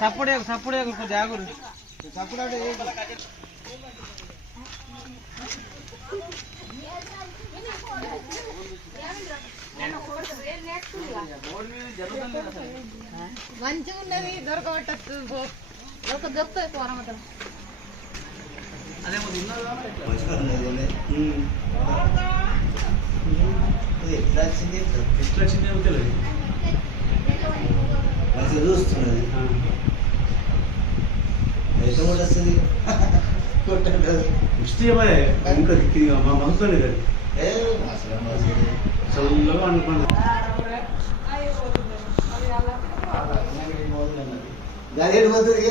సప్పుడే జాగురు మంచిగా ఉన్నది దొరకబట్టచ్చు దొరుకుతాయి పోరమత అదే ఎట్లా వచ్చింది తెలియదు మంచిగా చూస్తున్నది ఎంత కూడా వస్తుంది ఇంకా మా మనసులో చదువులో అనుకున్నాను గదేడు పోతుంది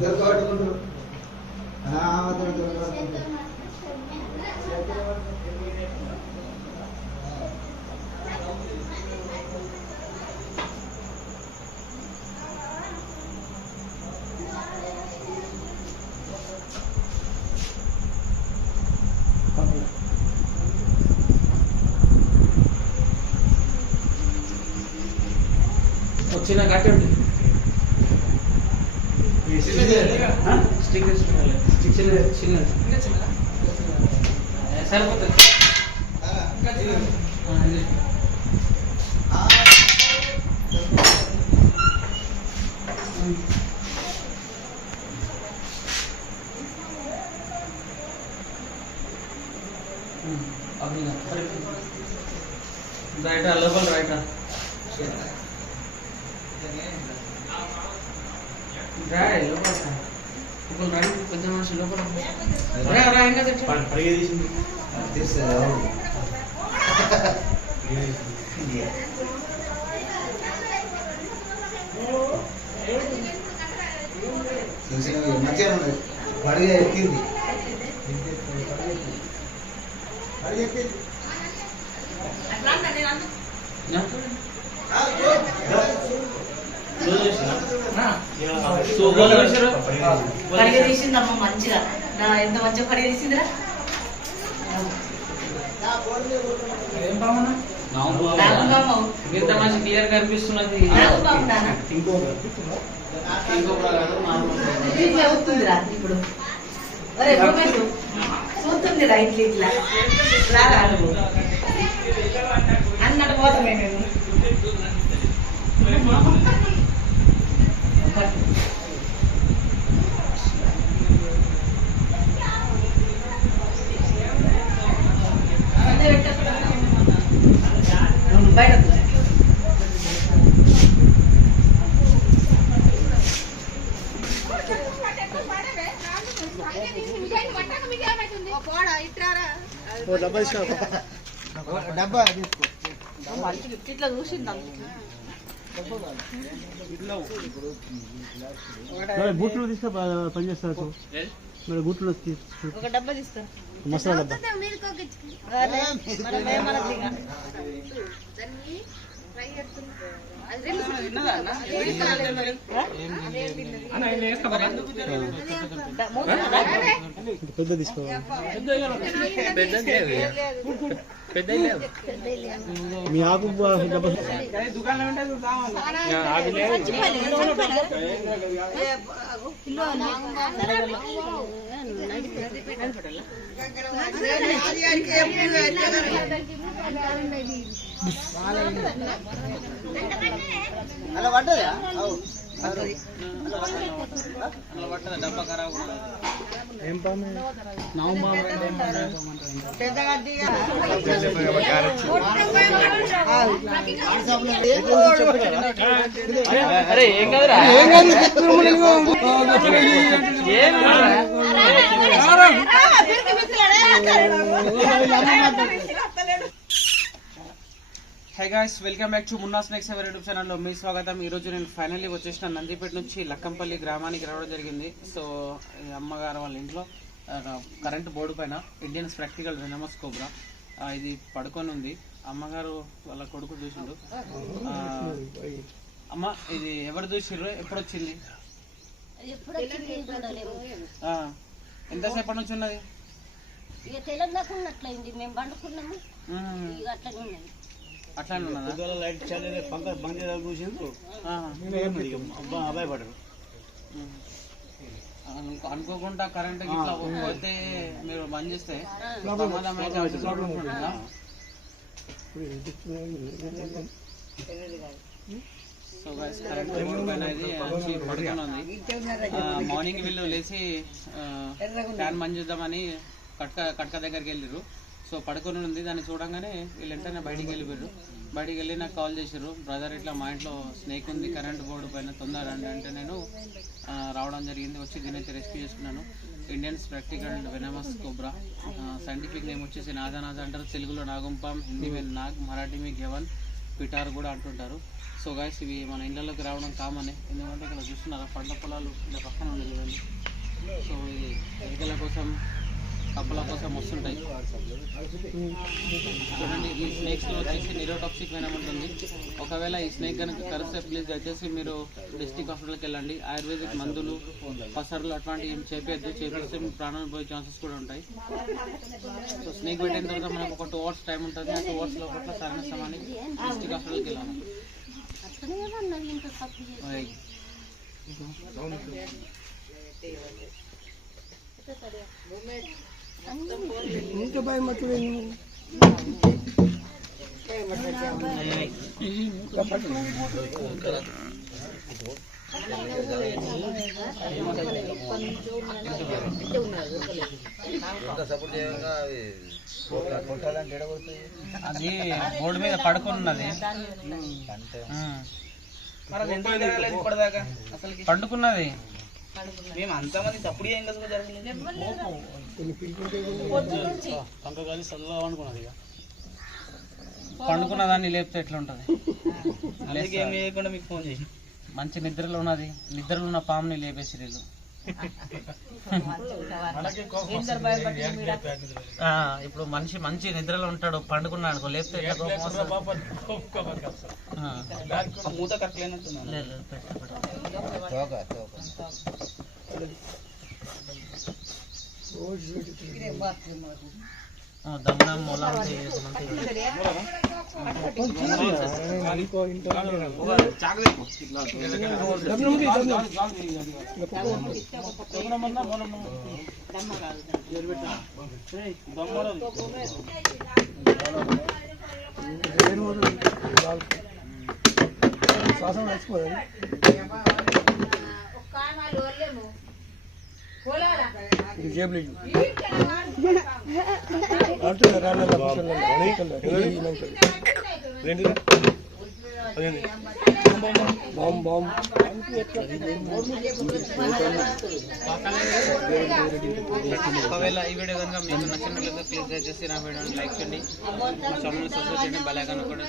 దొరకబట్టుకుంటారు చిన్న కట్టి ఉంటుంది స్టిక్కర్ చిన్న సరిపోతుంది రైటా లోపల రైటా రాయ్ లోపల ఇప్పుడు రండి పెద్ద మనిషి లోపల మంచిగా ఉన్నది పడిగా ఎక్కింది తీసిందమ్మ మంచిగా ఎంత మంచిగా పడిగా తీసిందిరా ఇంత మంచి క్లియర్ కనిపిస్తున్నది అవుతుందిరా ఇప్పుడు చూస్తుందిరా ఇట్లా ఇట్లా అన్నట్టు పోతామే మేము బయట డబ్బా ఇట్లా చూసిందా బూట్లు తీస్తే పనిచేస్తారు మరి బూట్లు ఒక డబ్బా తీసుకో మసాలా డబ్బా పెద్ద తీసుకోవాలి మీ ఆకు డబ్బా అలా పడ్డదా డబ్బా ఖరాబ్ ఏం పాము అరే ఏం కదరా high guys, welcome back to Munna snacks ever YouTube ఛానల్లో మీ స్వాగతం. ఈరోజు నేను ఫైనల్లీ వచ్చేసిన నందిపేట నుంచి లక్కంపల్లి గ్రామానికి రావడం జరిగింది. సో అమ్మగారు వాళ్ళ ఇంట్లో కరెంటు బోర్డు పైన ఇండియన్స్ ప్రాక్టికల్ వెనమస్ కోబ్రా ఇది పడుకొని ఉంది. అమ్మగారు వాళ్ళ కొడుకు చూసిండు. అమ్మ, ఇది ఎవరు చూసిర్రు? ఎప్పుడు వచ్చింది? ఎంతసేపటి నుంచి ఉన్నది? అట్లానే ఉన్నదా? లైట్ బంద్ చూసిండ్రు అబ్బాయి పడరు అనుకోకుండా కరెంట్ ఇట్లా పోతే మీరు బంద్ చేస్తే ప్రమాదం అయితే ప్రాబ్లం ఉంటుందా? సో గైస్, కరెంట్ బోర్డు పైన ఇది పడుకుని ఉంది. మార్నింగ్ వీళ్ళు లేచి ఫ్యాన్ బంద్ చేద్దామని కట్క దగ్గరికి వెళ్ళిర్రు. సో పడుకొని ఉంది. దాన్ని చూడంగానే వీళ్ళు వెంటనే బయటికి వెళ్ళిపోయారు. బయటికి వెళ్ళి నాకు కాల్ చేశారు, బ్రదర్ ఇట్లా మా ఇంట్లో స్నేక్ ఉంది కరెంట్ బోర్డు పైన, తొందర అంటే నేను రావడం జరిగింది. వచ్చి దీనైతే రెస్క్యూ చేసుకున్నాను. Indians practical venomous cobra, scientific name వచ్చేసి నాదా అంటారు, తెలుగులో నాగుంపాం, హిందీ మీద నాగ్, మరాఠీ మీద గెవన్, పిటార్ కూడా అంటుంటారు. సో గాయస్, ఇవి మన ఇళ్ళలోకి రావడం కామనే. ఎందుకంటే ఇక్కడ చూస్తున్నారా పంట పొలాలు ఇలా పక్కన ఉండదు కదండి. సో ఇది ఎలుకల కోసం, కప్పల కోసం వస్తుంటాయి. చూడండి, ఈ స్నేక్స్లో వచ్చేసి నిరోటాక్సిక్ వెనం ఉంటుంది. ఒకవేళ ఈ స్నేక్ కనుక కరిస్తే ప్లీజ్ దయచేసి మీరు డిస్ట్రిక్ట్ హాస్పిటల్కి వెళ్ళండి. ఆయుర్వేదిక్ మందులు, పసర్లు అట్లాంటివి ఏం చేపిస్తే మీ ప్రాణాలు పోయే ఛాన్సెస్ కూడా ఉంటాయి. సో స్నేక్ పెట్టిన తర్వాత మనకు ఒక 2 hours టైం ఉంటుంది. ఆ 2 hours లోపల సరైన డిస్ట్రిక్ట్ హాస్పిటల్కి వెళ్ళాలి. ఇంకా భయం మట్టుడు అది బోర్డు మీద పడుకొని ఉన్నది, పండుకున్నది. మేము అంతమంది తప్పుడు ఏం పండుకున్న దాన్ని లేపితే ఎట్లా ఉంటుంది? మీకు ఫోన్ చేసి మంచి నిద్రలో ఉన్నది, నిద్రలో ఉన్న పాముని లేపేసి లేదు. ఇప్పుడు మనిషి మంచి నిద్రలో ఉంటాడు, పండుకున్నాడు అనుకో, లేపితే మూత కట్టలేనట్టు దమ్మనం మూలం శ్వాసం నచ్చిపోదు. ఇది జేబులు ఒకవేళ ఈ వీడియో కనుక మీకు నచ్చినట్లయితే ప్లీజ్ దయచేసి నా వీడియోని లైక్ చేయండి, మా ఛానల్ని సబ్స్క్రైబ్ చేయండి, బెల్ ఐకాన్ కూడా